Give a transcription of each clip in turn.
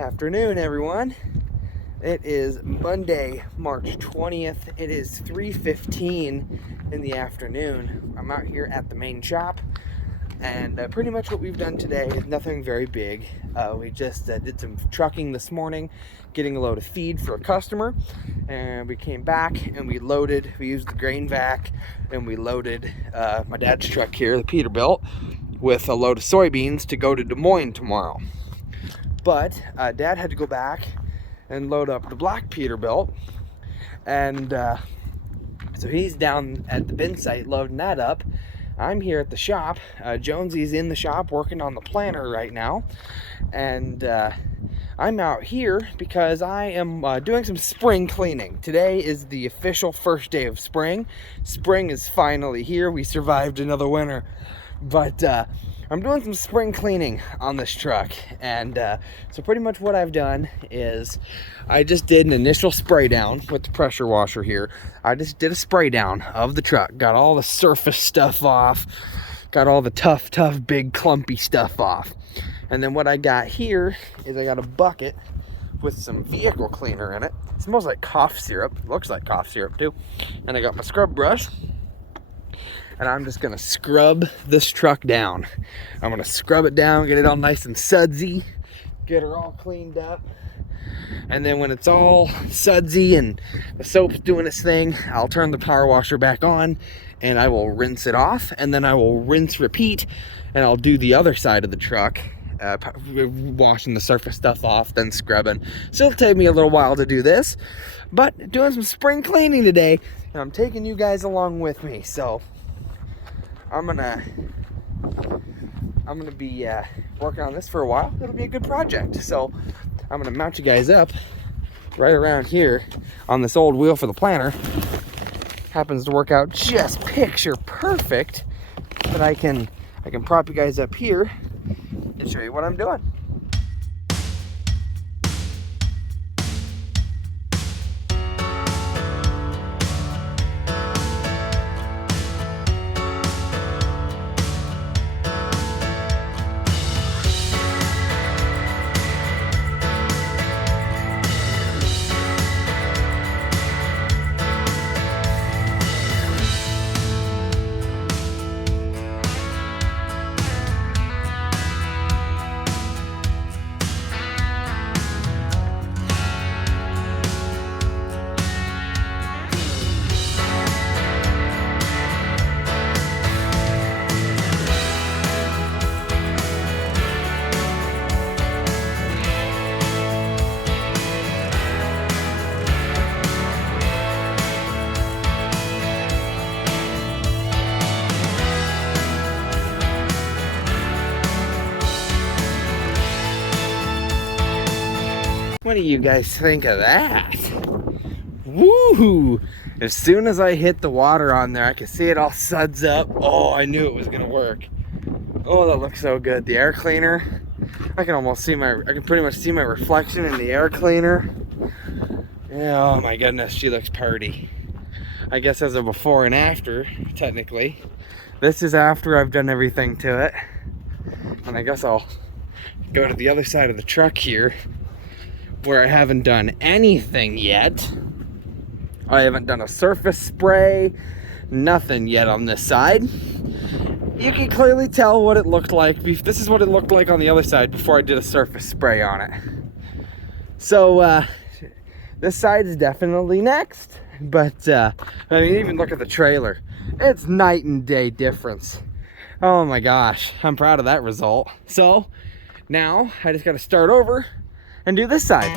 afternoon, everyone. It is Monday, March 20th. It is 3:15 in the afternoon. I'm out here at the main shop, and pretty much what we've done today is nothing very big. We just did some trucking this morning, getting a load of feed for a customer, and we came back and we used the grain vac, and we loaded my dad's truck here, the Peterbilt, with a load of soybeans to go to Des Moines tomorrow. But Dad had to go back and load up the black Peterbilt, and so he's down at the bin site loading that up. I'm here at the shop. Jonesy's in the shop working on the planter right now, and I'm out here because I am doing some spring cleaning. Today is the official first day of spring. Spring is finally here. We survived another winter, but I'm doing some spring cleaning on this truck, and so pretty much what I've done is I just did an initial spray down with the pressure washer here. I just did a spray down of the truck, got all the surface stuff off, got all the tough, big, clumpy stuff off. And then what I got here is I got a bucket with some vehicle cleaner in it. It smells like cough syrup, looks like cough syrup too. And I got my scrub brush, and I'm just gonna scrub this truck down. I'm gonna scrub it down, get it all nice and sudsy, get her all cleaned up. And then when it's all sudsy and the soap's doing its thing, I'll turn the power washer back on and I will rinse it off, and then I will rinse, repeat, and I'll do the other side of the truck, washing the surface stuff off, then scrubbing. So it'll take me a little while to do this, but doing some spring cleaning today, and I'm taking you guys along with me. So I'm gonna be working on this for a while. It'll be a good project. So I'm gonna mount you guys up right around here on this old wheel for the planter. Happens to work out just picture perfect, but I can prop you guys up here and show you what I'm doing. What do you guys think of that? Woo! As soon as I hit the water on there, I could see it all suds up. Oh, I knew it was gonna work. Oh, that looks so good. The air cleaner, I can pretty much see my reflection in the air cleaner. Yeah, oh my goodness, she looks party. I guess as a before and after, technically. This is after I've done everything to it. And I guess I'll go to the other side of the truck here, where I haven't done anything yet. I haven't done a surface spray, nothing yet on this side. You can clearly tell what it looked like. This is what it looked like on the other side before I did a surface spray on it. So this side is definitely next, but I mean, even look at the trailer. It's night and day difference. Oh my gosh, I'm proud of that result. So now I just gotta start over and do this side.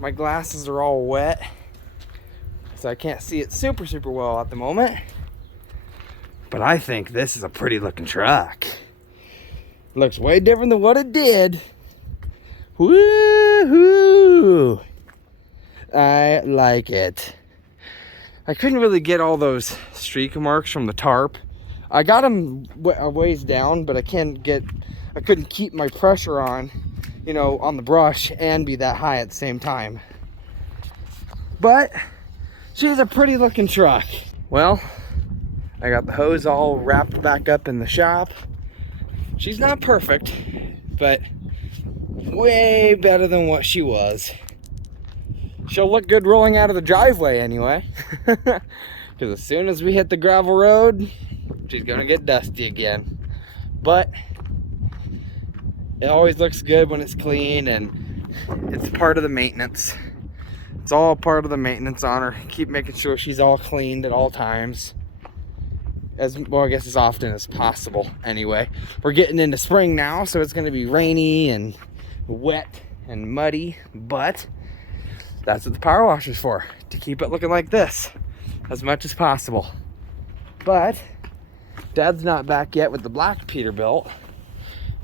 My glasses are all wet, so I can't see it super well at the moment. But I think this is a pretty looking truck. Looks way different than what it did. Woohoo! I like it. I couldn't really get all those streak marks from the tarp. I got them a ways down, but I couldn't keep my pressure on, you know, on the brush and be that high at the same time. But she's a pretty looking truck. Well, I got the hose all wrapped back up in the shop. She's not perfect, but way better than what she was. She'll look good rolling out of the driveway anyway. Because as soon as we hit the gravel road, she's gonna get dusty again. But it always looks good when it's clean, and it's part of the maintenance. It's all part of the maintenance on her. Keep making sure she's all cleaned at all times. As well, I guess as often as possible anyway. We're getting into spring now, so it's gonna be rainy and wet and muddy, but that's what the power washer's for, to keep it looking like this as much as possible. But Dad's not back yet with the black Peterbilt.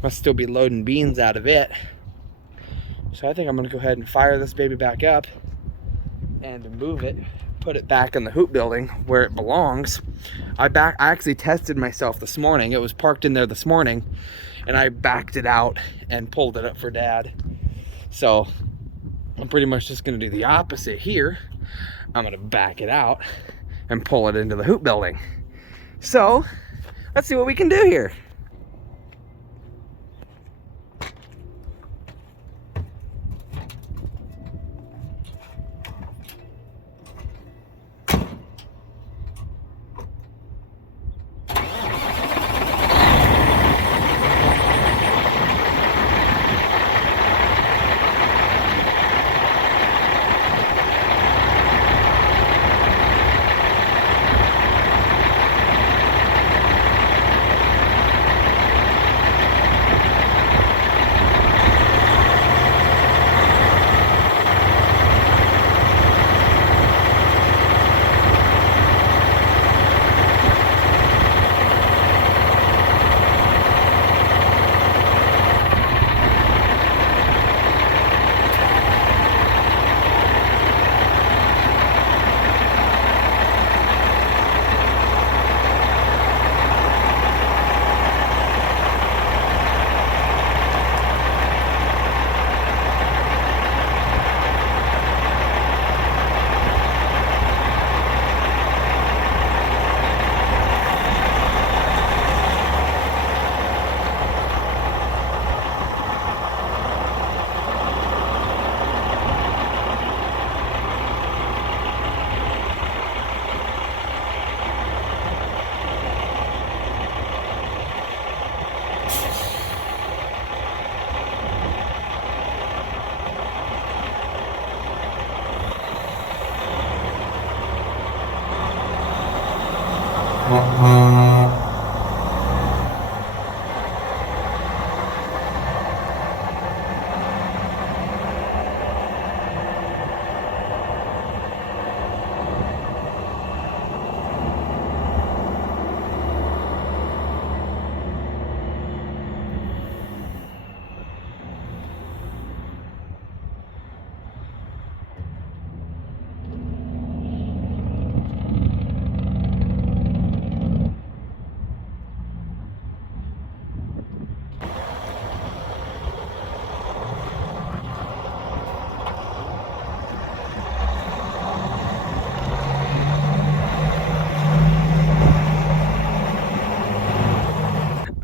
Must still be loading beans out of it. So I think I'm gonna go ahead and fire this baby back up and move it, put it back in the hoop building where it belongs. I actually tested myself this morning. It was parked in there this morning, and I backed it out and pulled it up for Dad. So I'm pretty much just gonna do the opposite here. I'm gonna back it out and pull it into the hoop building. So let's see what we can do here.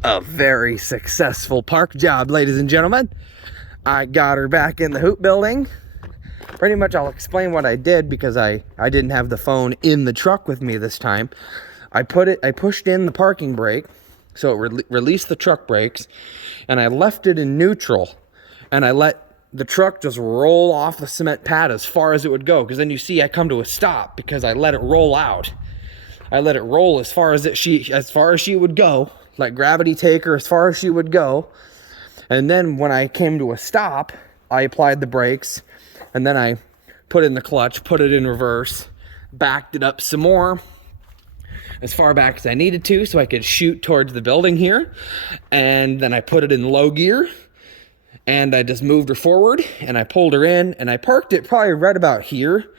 A very successful park job, ladies and gentlemen. I got her back in the hoop building. Pretty much I'll explain what I did because I didn't have the phone in the truck with me this time. I pushed in the parking brake, so it released the truck brakes, and I left it in neutral, and I let the truck just roll off the cement pad as far as it would go, because then you see I come to a stop because I let it roll out. I let it roll as far as she would go, like gravity take her as far as she would go. And then when I came to a stop, I applied the brakes And then I put in the clutch, put it in reverse, backed it up some more, as far back as I needed to so I could shoot towards the building here. And then I put it in low gear and I just moved her forward and I pulled her in and I parked it probably right about here.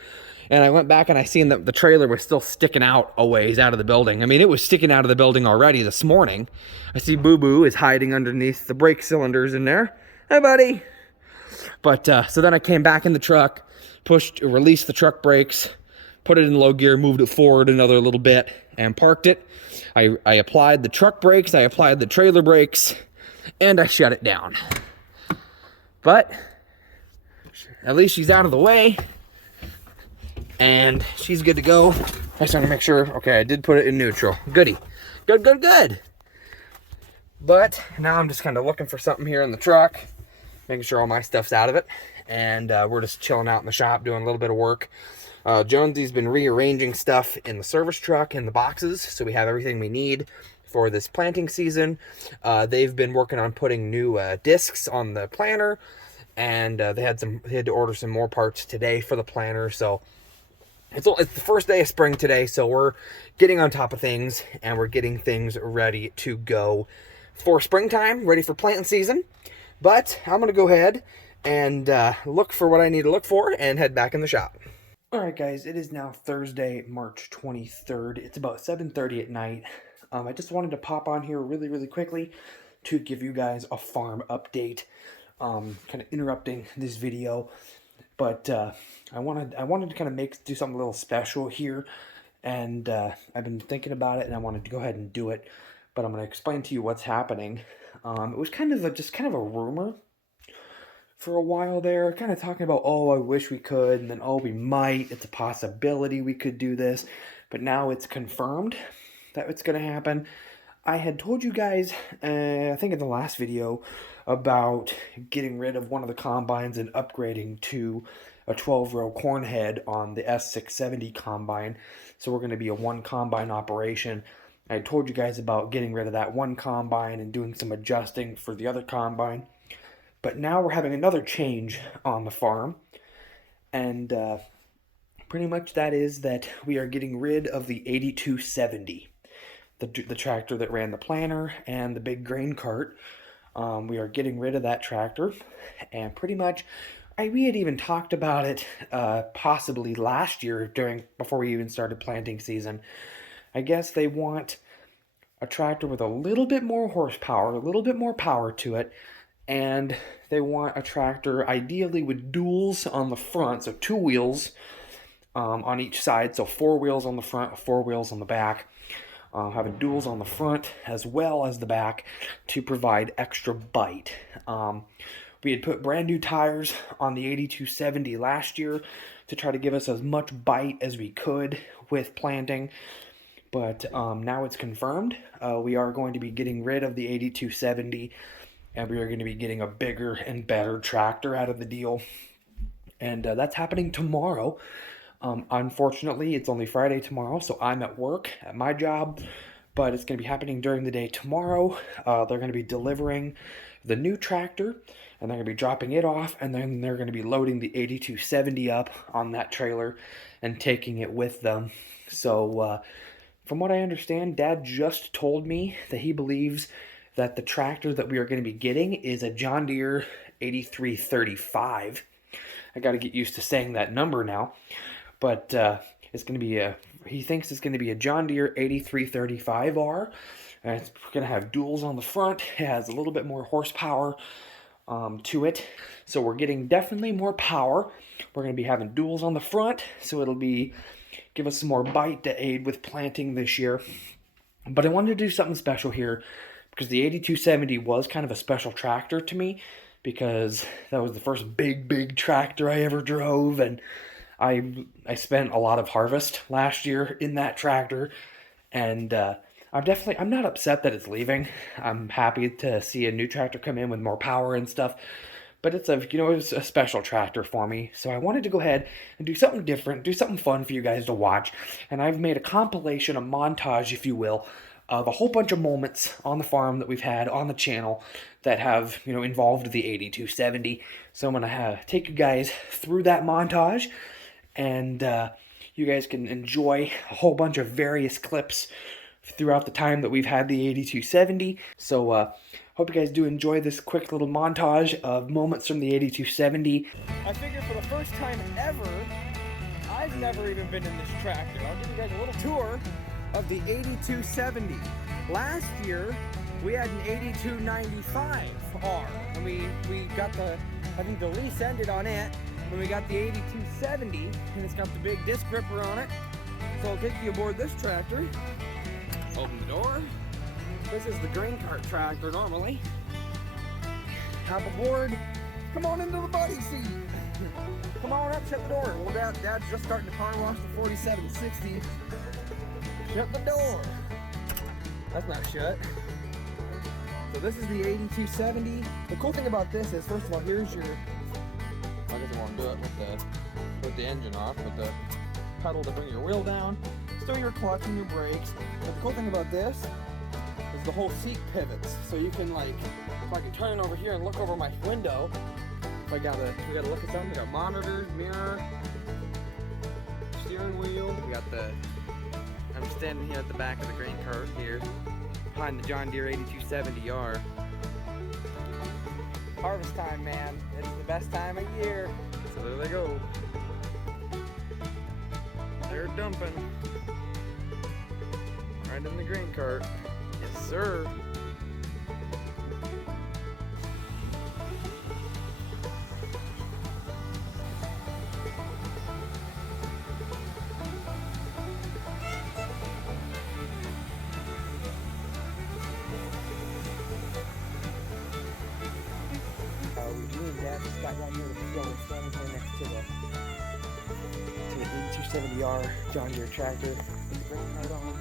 And I went back and I seen that the trailer was still sticking out a ways out of the building. I mean, it was sticking out of the building already this morning. I see Boo Boo is hiding underneath the brake cylinders in there. Hey, buddy. But so then I came back in the truck, released the truck brakes, put it in low gear, moved it forward another little bit, and parked it. I applied the truck brakes, I applied the trailer brakes, and I shut it down. But at least she's out of the way, and she's good to go. I just want to make sure, okay, I did put it in neutral. Goody. Good, good, good. But now I'm just kind of looking for something here in the truck, making sure all my stuff's out of it, and we're just chilling out in the shop doing a little bit of work. Jonesy's been rearranging stuff in the service truck in the boxes, so we have everything we need for this planting season. They've been working on putting new discs on the planter, and they had to order some more parts today for the planter. So it's the first day of spring today, so we're getting on top of things and we're getting things ready to go for springtime, ready for planting season. But I'm gonna go ahead and look for what I need to look for and head back in the shop. Alright guys, it is now Thursday, March 23rd. It's about 7:30 at night. I just wanted to pop on here really quickly to give you guys a farm update. Kind of interrupting this video, but I wanted to kind of do something a little special here, and I've been thinking about it and I wanted to go ahead and do it, but I'm going to explain to you what's happening. It was just kind of a rumor for a while there, kind of talking about, oh, I wish we could, and then, oh, we might, it's a possibility we could do this, but now it's confirmed that it's going to happen. I had told you guys, I think in the last video, about getting rid of one of the combines and upgrading to a 12-row corn head on the S670 combine, so we're going to be a one combine operation. I told you guys about getting rid of that one combine and doing some adjusting for the other combine. But now we're having another change on the farm, and pretty much that is that we are getting rid of the 8270, the tractor that ran the planter and the big grain cart. We are getting rid of that tractor, and pretty much, we had even talked about it possibly last year before we even started planting season. I guess they want a tractor with a little bit more horsepower, a little bit more power to it, and they want a tractor ideally with duals on the front, so 2 wheels on each side, so 4 wheels on the front, 4 wheels on the back, having duals on the front as well as the back to provide extra bite. We had put brand new tires on the 8270 last year to try to give us as much bite as we could with planting, but now it's confirmed. We are going to be getting rid of the 8270, and we are going to be getting a bigger and better tractor out of the deal. And that's happening tomorrow. Unfortunately, it's only Friday tomorrow, so I'm at work at my job, but it's going to be happening during the day tomorrow. They're going to be delivering the new tractor, and they're going to be dropping it off, and then they're going to be loading the 8270 up on that trailer and taking it with them. So from what I understand, Dad just told me that he believes that the tractor that we are going to be getting is a John Deere 8335. I got to get used to saying that number now, but it's going to be he thinks it's going to be a John Deere 8335R, and it's going to have duals on the front. It has a little bit more horsepower to it, so we're getting definitely more power. We're going to be having duals on the front, so it'll give us some more bite to aid with planting this year. But I wanted to do something special here, because the 8270 was kind of a special tractor to me, because that was the first big tractor I ever drove, and I spent a lot of harvest last year in that tractor, and I'm not upset that it's leaving. I'm happy to see a new tractor come in with more power and stuff, but it's a special tractor for me, so I wanted to go ahead and do something different, do something fun for you guys to watch, and I've made a compilation, a montage, if you will, of a whole bunch of moments on the farm that we've had on the channel that have, involved the 8270. So I'm going to take you guys through that montage, and you guys can enjoy a whole bunch of various clips throughout the time that we've had the 8270. So hope you guys do enjoy this quick little montage of moments from the 8270. I figured for the first time ever, I've never even been in this tractor. I'll give you guys a little tour of the 8270. Last year, we had an 8295R, and we got the lease ended on it when we got the 8270, and it's got the big disc gripper on it. So I'll take you aboard this tractor. Open the door. This is the grain cart tractor normally. Hop aboard. Come on into the buddy seat. Come on up, shut the door. Well, Dad's just starting to power wash the 4760. Shut the door. That's not shut. So this is the 8270. The cool thing about this is, first of all, here's your, I guess I want to do it with the engine off, with the pedal to bring your wheel down. Still your clutch and your brakes. But the cool thing about this is the whole seat pivots. So you can, like, if I can turn over here and look over my window, if we gotta look at something, we got monitors, mirror, steering wheel. We got I'm standing here at the back of the grain cart here, behind the John Deere 8270R. Harvest time, man. It's the best time of year. So there they go. They're dumping. Right in the grain cart. Yes, sir. Me and Dad just got down here to the field and standing here next to the 8270R John Deere tractor with the grain cart on.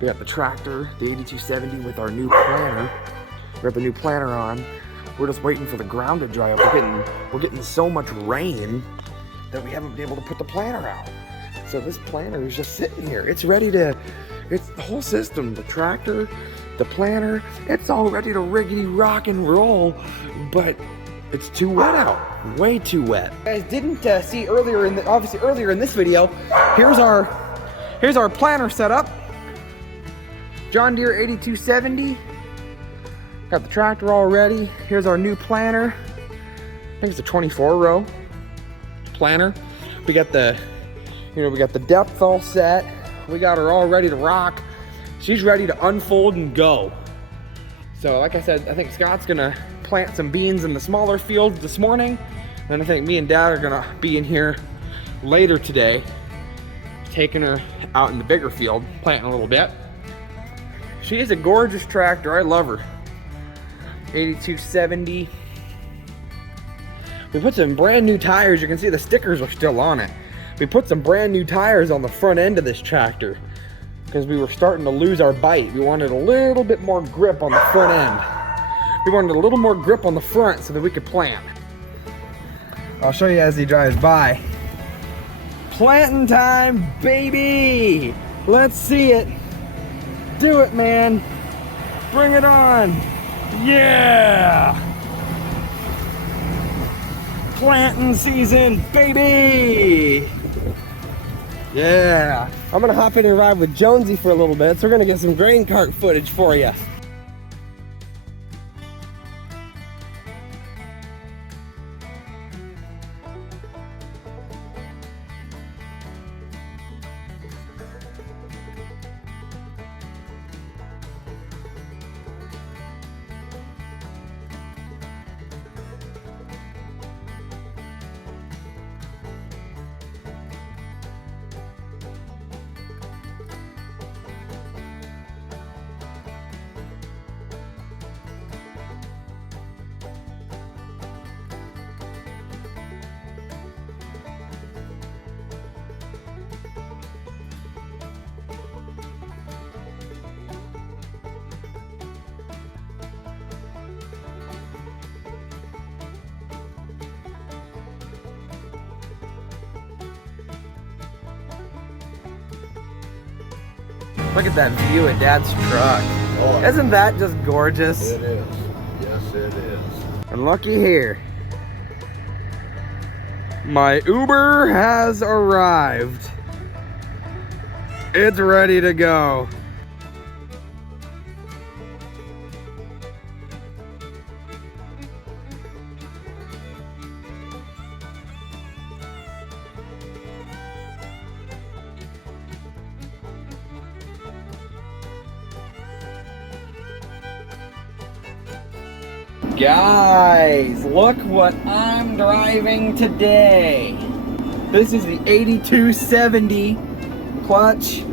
We got the tractor, the 8270 with our new planter. We got the new planter on. We're just waiting for the ground to dry up. We're getting so much rain that we haven't been able to put the planter out. So this planter is just sitting here. It's ready to, it's the whole system, the tractor, the planter, it's all ready to riggedy rock and roll, but it's too wet out, way too wet. You guys didn't see earlier in this video, here's our planter setup. John Deere 8270. Got the tractor all ready. Here's our new planter. I think it's a 24-row planter. We got the depth all set. We got her all ready to rock. She's ready to unfold and go. So like I said, I think Scott's gonna plant some beans in the smaller fields this morning. And I think me and Dad are gonna be in here later today, taking her out in the bigger field, planting a little bit. She is a gorgeous tractor, I love her. 8270. We put some brand new tires, you can see the stickers are still on it. We put some brand new tires on the front end of this tractor because we were starting to lose our bite. We wanted a little bit more grip on the front end. We wanted a little more grip on the front so that we could plant. I'll show you as he drives by. Planting time, baby! Let's see it. Do it, man. Bring it on. Yeah! Planting season, baby! Yeah! I'm gonna hop in and ride with Jonesy for a little bit, so we're gonna get some grain cart footage for you. Look at that view of Dad's truck. Oh, Isn't that just gorgeous? it is. Yes, it is. And looky here. My Uber has arrived. It's ready to go. Guys, look what I'm driving today. This is the 8270 clutch.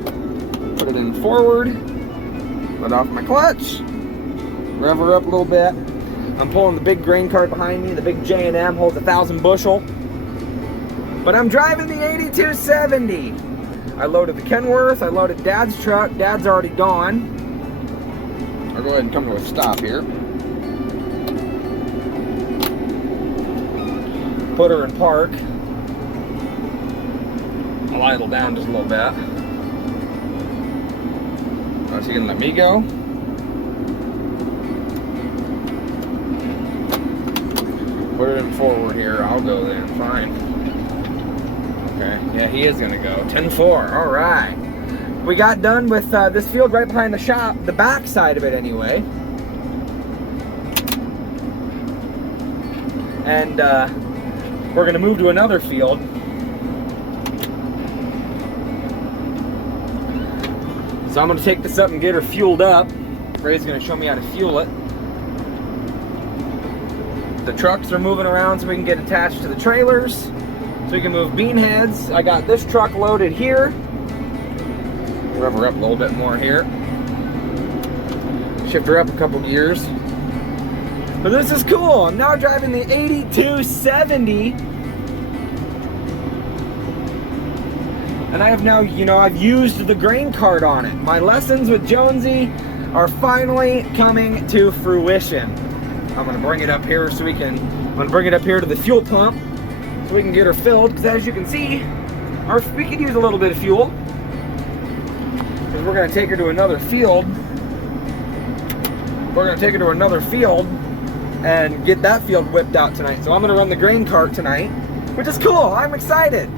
Put it in forward, let off my clutch, rev her up a little bit. I'm pulling the big grain cart behind me. The big J&M holds 1,000 bushel. But I'm driving the 8270. I loaded the Kenworth, I loaded Dad's truck. Dad's already gone. I'll go ahead and come to a stop here. Put her in park. I'll idle down just a little bit. Is he gonna let me go? Put it in forward here. I'll go then. Fine. Okay. Yeah, he is gonna go. 10-4. All right. We got done with this field right behind the shop, the back side of it anyway. And we're gonna move to another field. So I'm gonna take this up and get her fueled up. Ray's gonna show me how to fuel it. The trucks are moving around so we can get attached to the trailers, so we can move bean heads. I got this truck loaded here. Rev her up a little bit more here. Shift her up a couple gears. But this is cool. I'm now driving the 8270. And I have now, I've used the grain cart on it. My lessons with Jonesy are finally coming to fruition. I'm gonna bring it up here I'm gonna bring it up here to the fuel pump so we can get her filled, because as you can see, we could use a little bit of fuel. Because we're gonna take her to another field. We're gonna take her to another field and get that field whipped out tonight. So I'm gonna run the grain cart tonight, which is cool. I'm excited.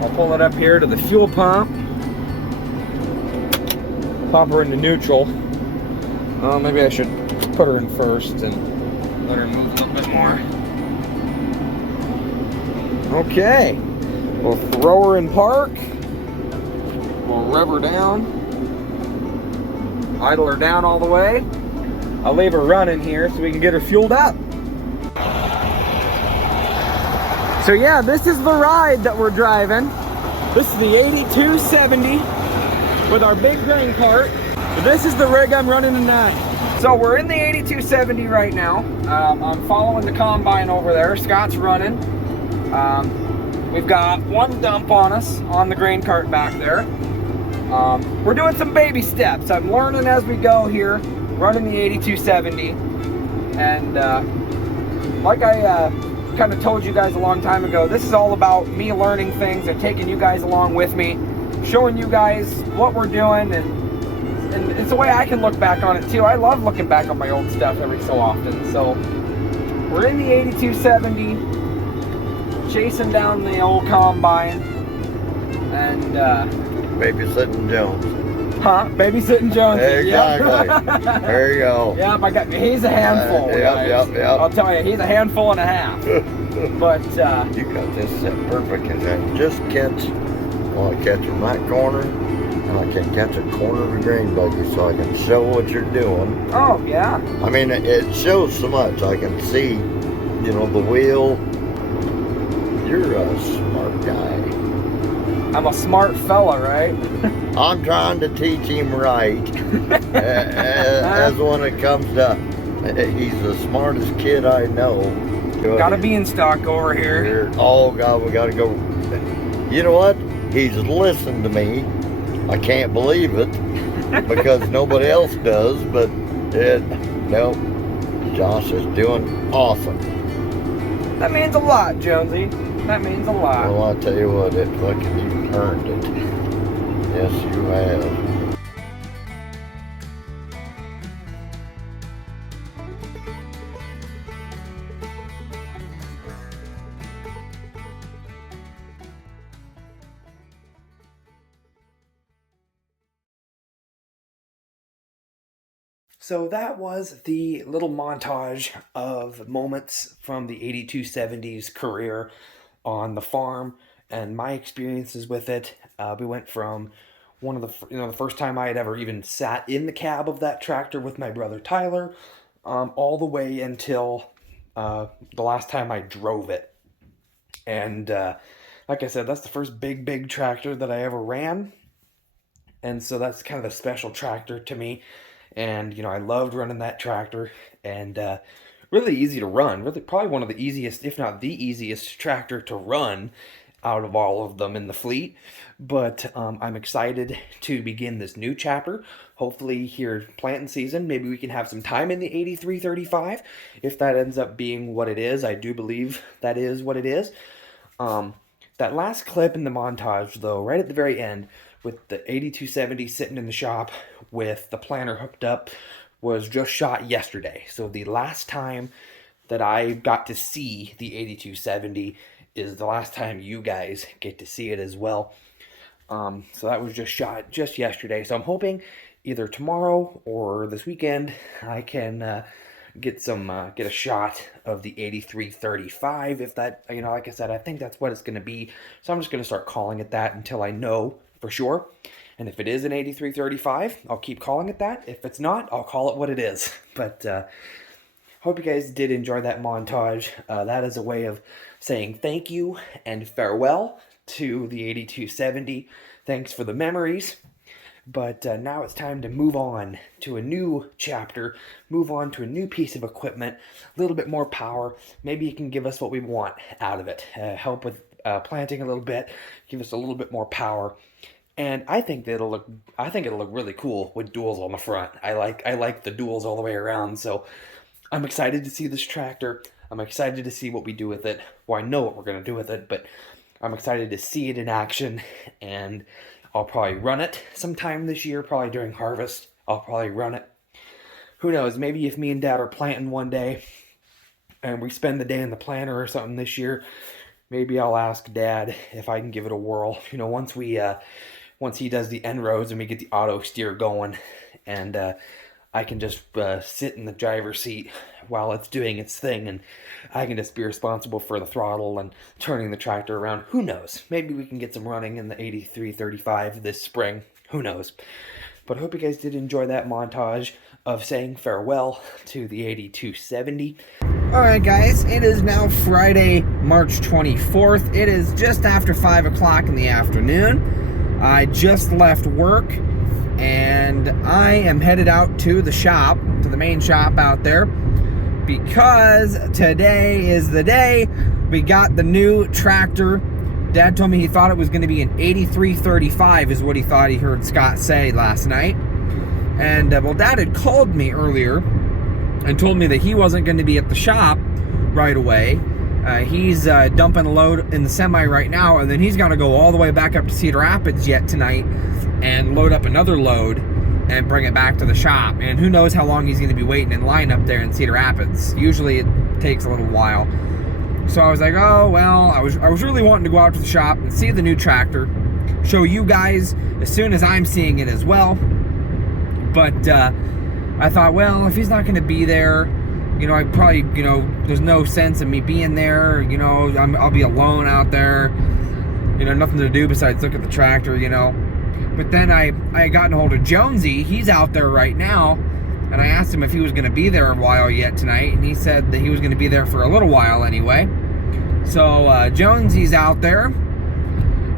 I'll pull it up here to the fuel pump. Pop her into neutral. Maybe I should put her in first and let her move a little bit more. Okay. We'll throw her in park. We'll rev her down. Idle her down all the way. I'll leave her running here so we can get her fueled up. So yeah, this is the ride that we're driving. This is the 8270 with our big grain cart. This is the rig I'm running tonight. So we're in the 8270 right now. I'm following the combine over there. Scott's running. We've got one dump on us on the grain cart back there. We're doing some baby steps. I'm learning as we go here, running the 8270. And like I kind of told you guys a long time ago, this is all about me learning things and taking you guys along with me, showing you guys what we're doing, and it's the way I can look back on it too. I love looking back on my old stuff every so often. So we're in the 8270, chasing down the old combine, and Babysitting Jones. Babysitting Jones. Exactly. There you go. Yep, he's a handful. Yep. I'll tell you, he's a handful and a half. But you got this set perfect, because I just catch in that corner, and I can catch a corner of a grain buggy, so I can show what you're doing. Oh yeah. I mean, it shows so much. I can see, the wheel. You're a smart guy. I'm a smart fella, right? I'm trying to teach him right. As when it comes to, he's the smartest kid I know. Got a beanstalk over here. Oh God, we gotta go. You know what? He's listened to me. I can't believe it because nobody else does. But Josh is doing awesome. That means a lot, Jonesy. That means a lot. Well, I'll tell you what, it fucking, you earned it. Yes, you have. So that was the little montage of moments from the 8270's career on the farm and my experiences with it. We went from one of the first time I had ever even sat in the cab of that tractor with my brother Tyler, all the way until the last time I drove it. And like I said, that's the first big tractor that I ever ran. And so that's kind of a special tractor to me. And I loved running that tractor, and really easy to run. Really, probably one of the easiest, if not the easiest, tractor to run out of all of them in the fleet. But I'm excited to begin this new chapter. Hopefully, here planting season, maybe we can have some time in the 8335. If that ends up being what it is, I do believe that is what it is. That last clip in the montage, though, right at the very end, with the 8270 sitting in the shop with the planter hooked up, was just shot yesterday. So the last time that I got to see the 8270 is the last time you guys get to see it as well. So that was just shot just yesterday. So I'm hoping either tomorrow or this weekend I can get a shot of the 8335. If that, like I said, I think that's what it's going to be. So I'm just going to start calling it that until I know for sure. And if it is an 8335, I'll keep calling it that. If it's not, I'll call it what it is. But hope you guys did enjoy that montage. That is a way of saying thank you and farewell to the 8270. Thanks for the memories. But now it's time to move on to a new chapter, move on to a new piece of equipment, a little bit more power. Maybe it can give us what we want out of it. Help with planting a little bit, give us a little bit more power. And I think it'll look really cool with duals on the front. I like the duals all the way around. So I'm excited to see this tractor. I'm excited to see what we do with it. Well, I know what we're going to do with it, but I'm excited to see it in action, and I'll probably run it sometime this year, probably during harvest. I'll probably run it. Who knows, maybe if me and Dad are planting one day and we spend the day in the planter or something this year, maybe I'll ask Dad if I can give it a whirl. Once he does the end roads and we get the auto steer going, and I can just sit in the driver's seat while it's doing its thing, and I can just be responsible for the throttle and turning the tractor around. Who knows? Maybe we can get some running in the 8335 this spring. Who knows? But I hope you guys did enjoy that montage of saying farewell to the 8270. Alright guys, it is now Friday, March 24th. It is just after 5 o'clock in the afternoon. I just left work, and I am headed out to the shop, to the main shop out there, because today is the day we got the new tractor. Dad told me he thought it was going to be an 8335 is what he thought he heard Scott say last night. And well, Dad had called me earlier and told me that he wasn't going to be at the shop right away. He's dumping a load in the semi right now, and then he's got to go all the way back up to Cedar Rapids yet tonight and load up another load and bring it back to the shop. And who knows how long he's going to be waiting in line up there in Cedar Rapids. Usually it takes a little while. So I was like, oh, well, I was really wanting to go out to the shop and see the new tractor, show you guys as soon as I'm seeing it as well. But I thought, well, if he's not going to be there, I probably, there's no sense in me being there. I'll be alone out there. Nothing to do besides look at the tractor, But then I had gotten a hold of Jonesy. He's out there right now. And I asked him if he was going to be there a while yet tonight. And he said that he was going to be there for a little while anyway. So Jonesy's out there.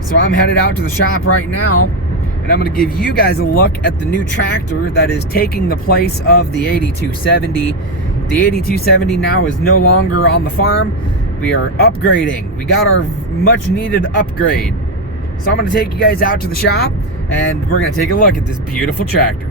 So I'm headed out to the shop right now. And I'm going to give you guys a look at the new tractor that is taking the place of the 8270. The 8270 now is no longer on the farm. We are upgrading. We got our much needed upgrade. So I'm going to take you guys out to the shop, and we're going to take a look at this beautiful tractor.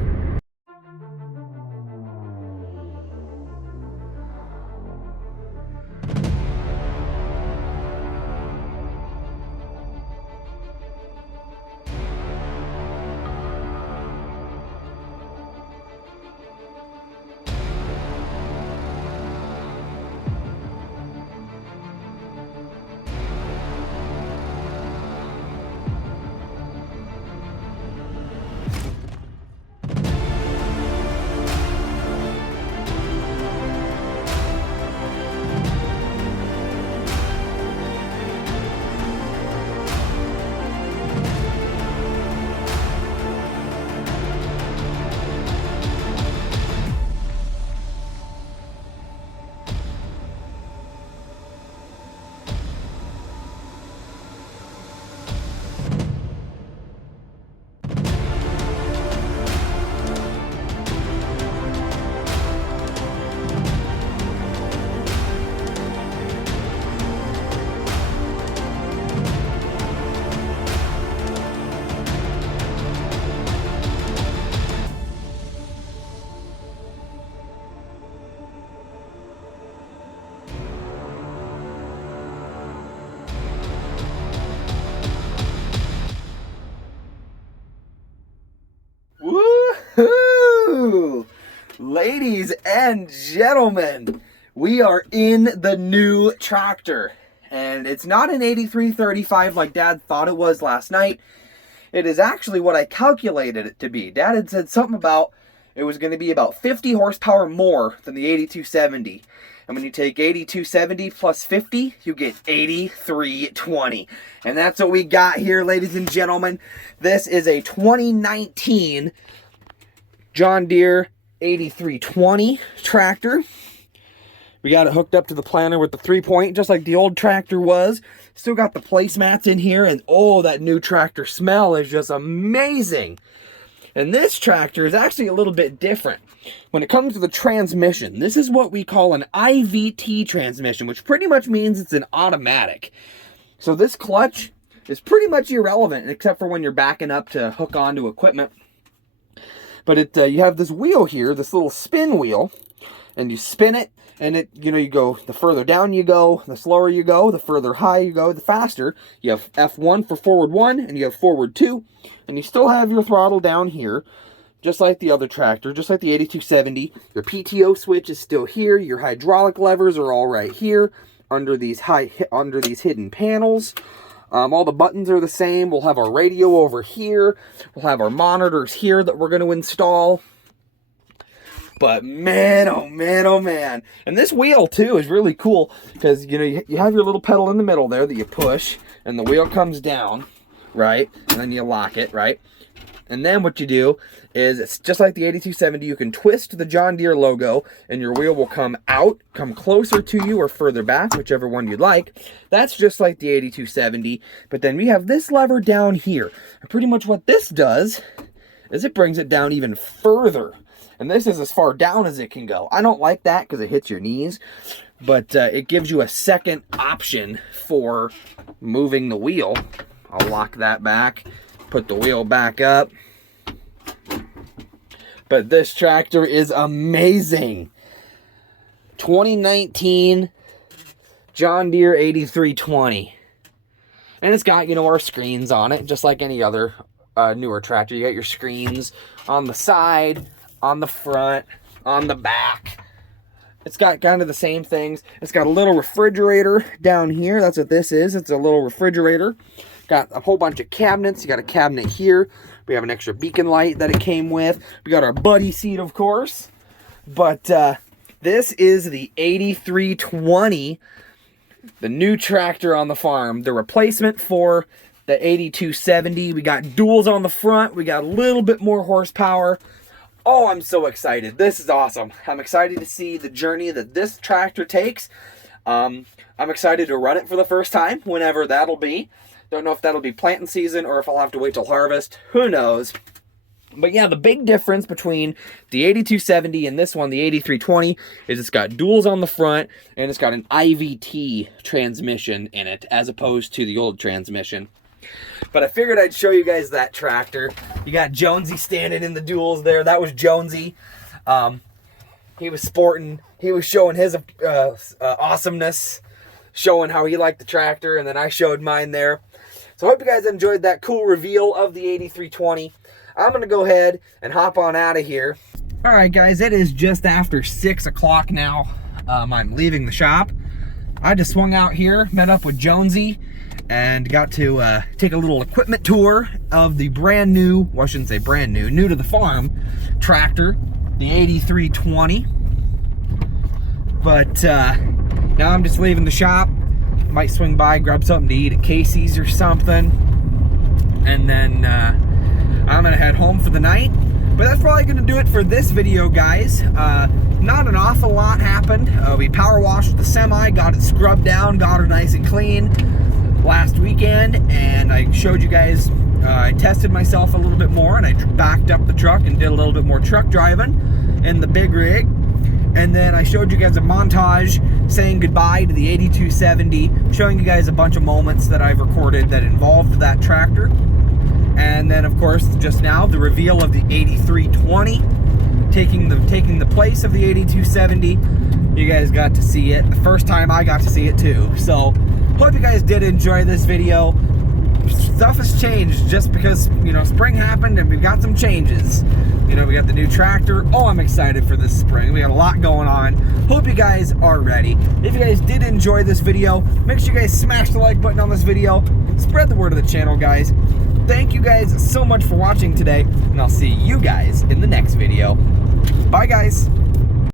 Ladies and gentlemen, we are in the new tractor. And it's not an 8335 like Dad thought it was last night. It is actually what I calculated it to be. Dad had said something about it was going to be about 50 horsepower more than the 8270. And when you take 8270 plus 50, you get 8320. And that's what we got here, ladies and gentlemen. This is a 2019 John Deere 8320 tractor. We got it hooked up to the planter with the 3-point, just like the old tractor was. Still got the placemats in here, and oh, that new tractor smell is just amazing. And this tractor is actually a little bit different. When it comes to the transmission, this is what we call an IVT transmission, which pretty much means it's an automatic. So this clutch is pretty much irrelevant, except for when you're backing up to hook onto equipment. But you have this wheel here, this little spin wheel, and you spin it, and you go, the further down you go, the slower you go, the further high you go, the faster. You have F1 for forward 1, and you have forward 2, and you still have your throttle down here, just like the other tractor, just like the 8270. Your PTO switch is still here. Your hydraulic levers are all right here, under these hidden panels. All the buttons are the same. We'll have our radio over here. We'll have our monitors here that we're going to install. But man, oh man, oh man. And this wheel too is really cool because, you have your little pedal in the middle there that you push and the wheel comes down, right? And then you lock it, right? And then what you do is, it's just like the 8270, you can twist the John Deere logo and your wheel will come out, come closer to you or further back, whichever one you'd like. That's just like the 8270. But then we have this lever down here. And pretty much what this does is it brings it down even further. And this is as far down as it can go. I don't like that because it hits your knees. But it gives you a second option for moving the wheel. I'll lock that back. Put the wheel back up. But this tractor is amazing. 2019 John Deere 8320. And it's got, our screens on it, just like any other newer tractor. You got your screens on the side, on the front, on the back. It's got kind of the same things. It's got a little refrigerator down here. That's what this is. It's a little refrigerator. Got a whole bunch of cabinets. You got a cabinet here. We have an extra beacon light that it came with. We got our buddy seat, of course. But this is the 8320, the new tractor on the farm. The replacement for the 8270. We got duals on the front. We got a little bit more horsepower. Oh, I'm so excited. This is awesome. I'm excited to see the journey that this tractor takes. I'm excited to run it for the first time, whenever that'll be. Don't know if that'll be planting season or if I'll have to wait till harvest. Who knows? But yeah, the big difference between the 8270 and this one, the 8320, is it's got duals on the front and it's got an IVT transmission in it as opposed to the old transmission. But I figured I'd show you guys that tractor. You got Jonesy standing in the duals there. That was Jonesy. He was sporting. He was showing his awesomeness, showing how he liked the tractor, and then I showed mine there. So I hope you guys enjoyed that cool reveal of the 8320. I'm going to go ahead and hop on out of here. All right, guys, it is just after 6 o'clock now. I'm leaving the shop. I just swung out here, met up with Jonesy, and got to take a little equipment tour of the brand new, well, I shouldn't say brand new, new to the farm tractor, the 8320. But now I'm just leaving the shop. Might swing by, grab something to eat at Casey's or something. And then I'm gonna head home for the night. But that's probably gonna do it for this video, guys. Not an awful lot happened. We power washed the semi, got it scrubbed down, got her nice and clean last weekend, and I showed you guys, I tested myself a little bit more, and I backed up the truck and did a little bit more truck driving in the big rig. And then I showed you guys a montage saying goodbye to the 8270, showing you guys a bunch of moments that I've recorded that involved that tractor. And then, of course, just now, the reveal of the 8320, taking the place of the 8270. You guys got to see it. The first time I got to see it too. So, hope you guys did enjoy this video. Stuff has changed just because, spring happened and we've got some changes. You know, we got the new tractor. Oh, I'm excited for this spring. We got a lot going on. Hope you guys are ready. If you guys did enjoy this video, make sure you guys smash the like button on this video. Spread the word of the channel, guys. Thank you guys so much for watching today, and I'll see you guys in the next video. Bye, guys.